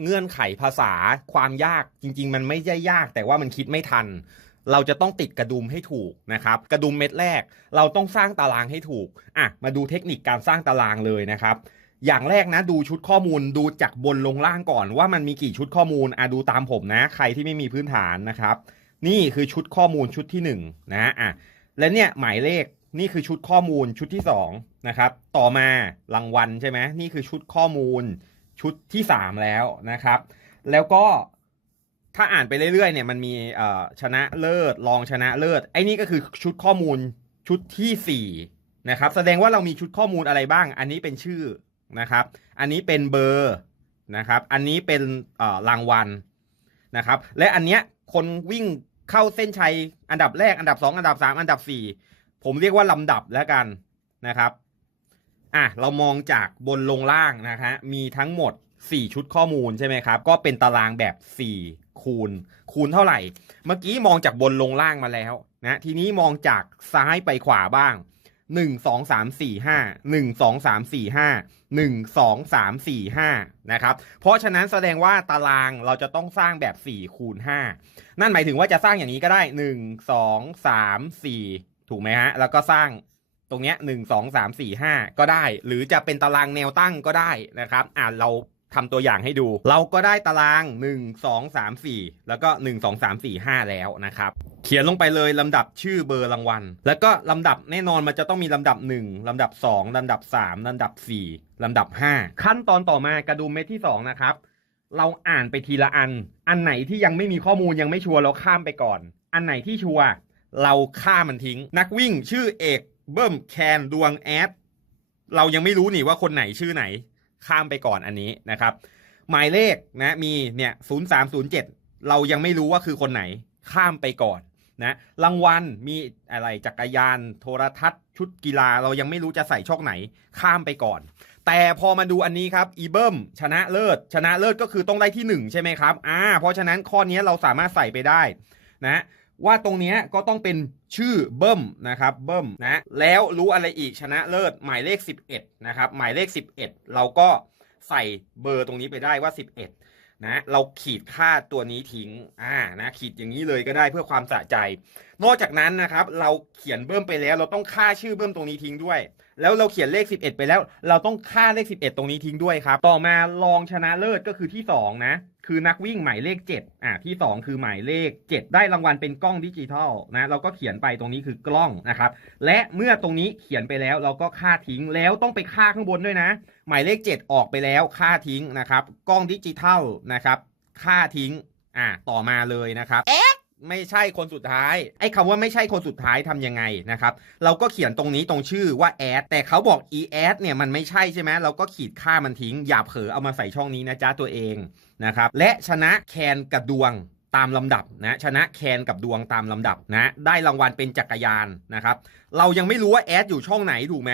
เงื่อนไขภาษาความยากจริง ๆ มันไม่ได้ยาก แต่ว่ามันคิดไม่ทัน เราจะต้องติดกระดุมให้ถูกนะครับ กระดุมเม็ดแรก เราต้องสร้างตารางให้ถูกอะมาดูเทคนิคการสร้างตารางเลยนะครับ อย่างแรกนะดูชุดข้อมูลดูจากบนลงล่างก่อนว่ามันมีกี่ชุดข้อมูลอะดูตามผมนะ ใครที่ไม่มีพื้นฐานนะครับ นี่คือชุดข้อมูลชุดที่หนึ่งนะอะและเนี่ยหมายเลขนี่คือชุดข้อมูลชุดที่สองนะครับต่อมารางวัลใช่ไหมนี่คือชุดข้อมูล ชุดที่สามแล้วนะครับ แล้วก็ถ้าอ่านไปเรื่อยๆเนี่ยมันมีชนะเลิศรองชนะเลิศไอ้นี่ก็คือชุดข้อมูลชุดที่สี่นะครับแสดงว่าเรามีชุดข้อมูลอะไรบ้าง อันนี้เป็นชื่อนะครับ อันนี้เป็นเบอร์นะครับ อันนี้เป็นรางวัลนะครับ และอันเนี้ยคนวิ่งเข้าเส้นชัยอันดับแรกอันดับสองอันดับสามอันดับสี่ผมเรียกว่าลำดับแล้วกันนะครับ อะเรามองจากบนลงล่างนะฮะมีทั้งหมด 4 ชุดข้อมูลใช่ไหมครับ ก็เป็นตารางแบบ 4 คูณ คูณเท่าไหร่ เมื่อกี้มองจากบนลงล่างมาแล้วนะทีนี้มองจากซ้ายไปขวาบ้าง 1 2 3 4 5 1 2 3 4 5 1 2 3 4 5นะครับเพราะฉะนั้นแสดงว่าตารางเราจะต้องสร้างแบบ 4 คูณ 5 นั่นหมายถึงว่าจะสร้างอย่างนี้ก็ได้ 1 2 3 4 ถูกไหมฮะแล้วก็สร้าง ตรงเนี้ยหนึ่งสองสามสี่ห้าก็ได้ หรือจะเป็นตารางแนวตั้งก็ได้นะครับอ่าเราทำตัวอย่างให้ดู เราก็ได้ตารางหนึ่งสองสามสี่แล้วก็หนึ่งสองสามสี่ห้าแล้วนะครับ เขียนลงไปเลยลำดับชื่อเบอร์รางวัล แล้วก็ลำดับแน่นอนมันจะต้องมีลำดับหนึ่งลำดับสองลำดับสามลำดับสี่ลำดับห้าขั้นตอนต่อมากระดุมเม็ดที่สองนะครับ เราอ่านไปทีละอัน อันไหนที่ยังไม่มีข้อมูลยังไม่ชัวร์เราข้ามไปก่อน อันไหนที่ชัวร์เราฆ่ามันทิ้ง นักวิ่งชื่อเอก เบิ้มแคนดวงแอดเรายังไม่รู้นี่ว่าคนไหนชื่อไหน ข้ามไปก่อนอันนี้นะครับ หมายเลขนะมีเนี่ยศูนย์สามศูนย์เจ็ดเรายังไม่รู้ว่าคือคนไหน ข้ามไปก่อนนะรางวัลมีอะไรจักรยาน โทรทัศน์ ชุดกีฬา เรายังไม่รู้จะใส่ช่องไหน ข้ามไปก่อน แต่พอมาดูอันนี้ครับอีเบิมชนะเลิศ ชนะเลิศก็คือต้องได้ที่หนึ่งใช่ไหมครับอ่าเพราะฉะนั้นข้อนี้เราสามารถใส่ไปได้นะ ว่าตรงเนี้ยก็ต้องเป็นชื่อเบิ้มนะครับเบิ้มนะแล้วรู้อะไรอีกชนะเลิศหมายเลข 11นะครับหมายเลข 11 เราก็ใส่เบอร์ตรงนี้ไปได้ว่า 11นะเราขีดค่าตัวนี้ทิ้งอ่านะขีดอย่างนี้เลยก็ได้เพื่อความสะใจ นอกจากนั้นนะครับเราเขียนเบิ้มไปแล้วเราต้องค่าชื่อเบิ้มตรงนี้ทิ้งด้วย แล้วเราเขียนเลข 11 ไปแล้ว เราต้องค่าเลข 11 ตรงนี้ทิ้งด้วยครับ ต่อมารองชนะเลิศก็คือที่ 2 นะ คือนักวิ่งหมายเลข 7 อ่าที่ 2 คือหมายเลข 7 ได้รางวัลเป็นกล้องดิจิทัลนะเราก็เขียนไปตรงนี้คือกล้องนะครับ และเมื่อตรงนี้เขียนไปแล้วเราก็ค่าทิ้งแล้วต้องไปค่าข้างบนด้วยนะ หมายเลข 7 ออกไปแล้วค่าทิ้งนะครับ กล้องดิจิทัลนะครับ ค่าทิ้งอ่าต่อมาเลยนะครับ ไม่ใช่คนสุดท้ายไอ้คำว่าไม่ใช่คนสุดท้ายทำยังไงนะครับเราก็เขียนตรงนี้ตรงชื่อว่า add แต่เขาบอก e add เนี่ยมันไม่ใช่ใช่ไหมเราก็ขีดค่ามันทิ้งอย่าเผลอเอามาใส่ช่องนี้นะจ๊ะตัวเองนะครับและชนะแคนกับดวงตามลำดับนะชนะแคนกับดวงตามลำดับนะได้รางวัลเป็นจักรยานนะครับเรายังไม่รู้ว่า add อยู่ช่องไหนถูกไหม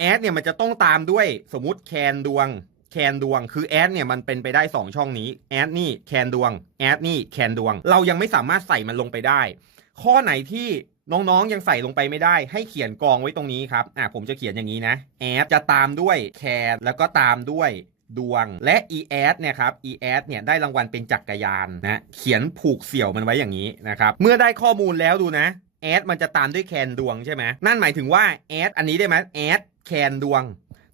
add เนี่ยมันจะต้องตามด้วยสมมติแคนดวง แคนดวง คือแอดเนี่ยมันเป็นไปได้ 2 ช่องนี้แอดนี่แคนดวงแอดนี่แคนดวง เรายังไม่สามารถใส่มันลงไปได้ ข้อไหนที่น้องๆยังใส่ลงไปไม่ได้ ให้เขียนกองไว้ตรงนี้ครับอะผมจะเขียนอย่างนี้นะแอดจะตามด้วยแคนแล้วก็ตามด้วยดวงและ e ad เนี่ยครับ e ad เนี่ยได้รางวัลเป็นจักรยานนะเขียนผูกเสี่ยวมันไว้อย่างนี้นะครับเมื่อได้ข้อมูลแล้วดูนะแอดมันจะตามด้วยแคนดวงใช่ไหมนั่นหมายถึงว่าแอดอันนี้ได้ไหมแอดแคนดวง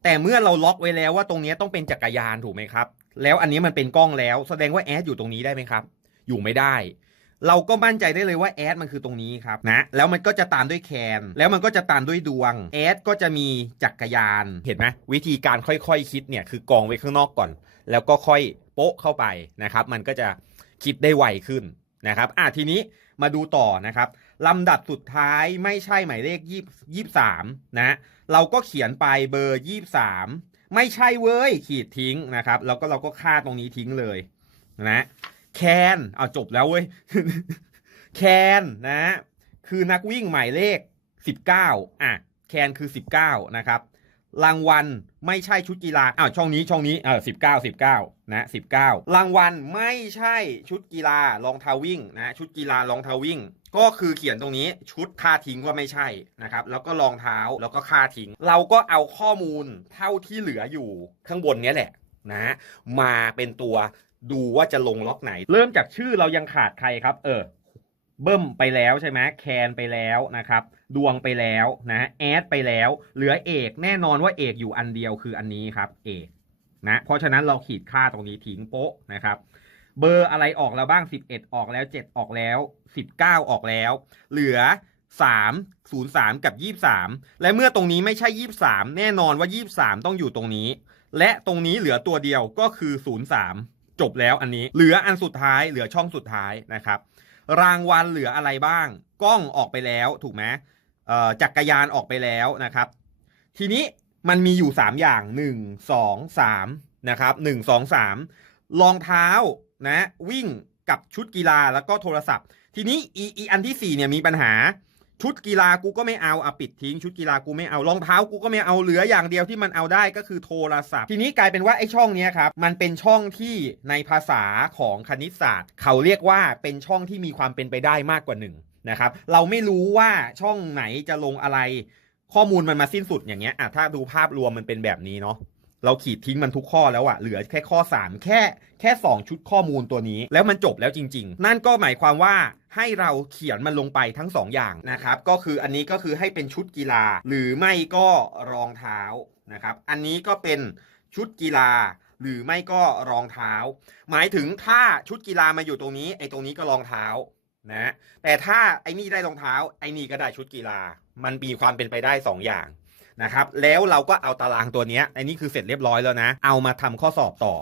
แต่เมื่อเราล็อกไว้แล้วว่าตรงนี้ต้องเป็นจักรยานถูกไหมครับ แล้วอันนี้มันเป็นกล้องแล้ว แสดงว่าแอดอยู่ตรงนี้ได้ไหมครับ อยู่ไม่ได้ เราก็มั่นใจได้เลยว่าแอดมันคือตรงนี้ครับนะแล้วมันก็จะตามด้วยแคนแล้วมันก็จะตามด้วยดวงแอดก็จะมีจักรยานเห็นไหมวิธีการค่อยๆคิดเนี่ยคือกองไว้ข้างนอกก่อน แล้วก็ค่อยโป๊ะเข้าไปนะครับ มันก็จะคิดได้ไวขึ้นนะครับอะทีนี้ มาดูต่อนะครับลำดับสุดท้ายไม่ใช่หมายเลขยี่ยี่สามนะ เราก็เขียนไปเบอร์ยี่สามไม่ใช่เว้ยขีดทิ้งนะครับ แล้วก็เราก็ค่าตรงนี้ทิ้งเลยนะแคนเอาจบแล้วเว้ยแคนนะ คือนักวิ่งหมายเลข19อะแคนคือ19นะครับ รางวัลไม่ใช่ชุดกีฬาอ้าวช่องนี้ช่องนี้เออ19 19นะ19รางวัลไม่ใช่ชุดกีฬารองเท้าวิ่งนะชุดกีฬารองเท้าวิ่ง ก็คือเขียนตรงนี้ชุดค่าทิ้งว่าไม่ใช่นะครับแล้วก็รองเท้าแล้วก็ค่าทิ้ง เราก็เอาข้อมูลเท่าที่เหลืออยู่ข้างบนนี้แหละนะมาเป็นตัวดูว่าจะลงล็อกไหน เริ่มจากชื่อเรายังขาดใครครับ เออ เบิ้มไปแล้วใช่ไหมแคนไปแล้วนะครับ ดวงไปแล้วนะแอดไปแล้ว เหลือเอกแน่นอนว่าเอกอยู่อันเดียวคืออันนี้ครับเอกนะเพราะฉะนั้นเราขีดค่าตรงนี้ทิ้งโป๊ะนะครับ เบอร์อะไรออกแล้วบ้าง 11 ออกแล้ว 7 ออกแล้ว 19 ออกแล้ว เหลือ 3 03 กับ 23 และเมื่อตรงนี้ไม่ใช่ 23 แน่นอนว่า 23 ต้องอยู่ตรงนี้ และตรงนี้เหลือตัวเดียวก็คือ 03 จบแล้วอันนี้ เหลืออันสุดท้ายเหลือช่องสุดท้ายนะครับ รางวัลเหลืออะไรบ้าง กล้องออกไปแล้วถูกไหมจักรยานออกไปแล้วนะครับ ทีนี้มันมีอยู่ 3 อย่าง 1 2 3นะครับ1 2 3รองเท้านะวิ่งกับชุดกีฬาแล้วก็โทรศัพท์ ทีนี้อีอีอันที่4เนี่ยมีปัญหา ชุดกีฬากูก็ไม่เอาเอาปิดทิ้งชุดกีฬากูไม่เอารองเท้ากูก็ไม่เอาเหลืออย่างเดียวที่มันเอาได้ก็คือโทรศัพท์ ทีนี้กลายเป็นว่าไอ้ช่องนี้ครับมันเป็นช่องที่ในภาษาของคณิตศาสตร์ เขาเรียกว่าเป็นช่องที่มีความเป็นไปได้มากกว่าหนึ่งนะครับเราไม่รู้ว่าช่องไหนจะลงอะไร ข้อมูลมันมาสิ้นสุดอย่างเงี้ยอะถ้าดูภาพรวมมันเป็นแบบนี้เนาะ เราขีดทิ้งมันทุกข้อแล้วอะเหลือแค่ข้อ 3 แค่แค่ 2 ชุดข้อมูลตัวนี้ แล้วมันจบแล้วจริง ๆ นั่นก็หมายความว่าให้เราเขียนมันลงไปทั้ง 2 อย่างนะครับ ก็คืออันนี้ก็คือให้เป็นชุดกีฬา หรือไม่ก็รองเท้านะครับ อันนี้ก็เป็นชุดกีฬา หรือไม่ก็รองเท้า หมายถึงถ้าชุดกีฬามาอยู่ตรงนี้ไอ้ตรงนี้ก็รองเท้านะแต่ถ้าไอ้นี่ได้รองเท้าไอ้นี่ก็ได้ชุดกีฬา มันมีความเป็นไปได้สองอย่าง นะครับแล้วเราก็เอาตารางตัวนี้อันนี้คือเสร็จเรียบร้อยแล้วนะ เอามาทำข้อสอบต่อ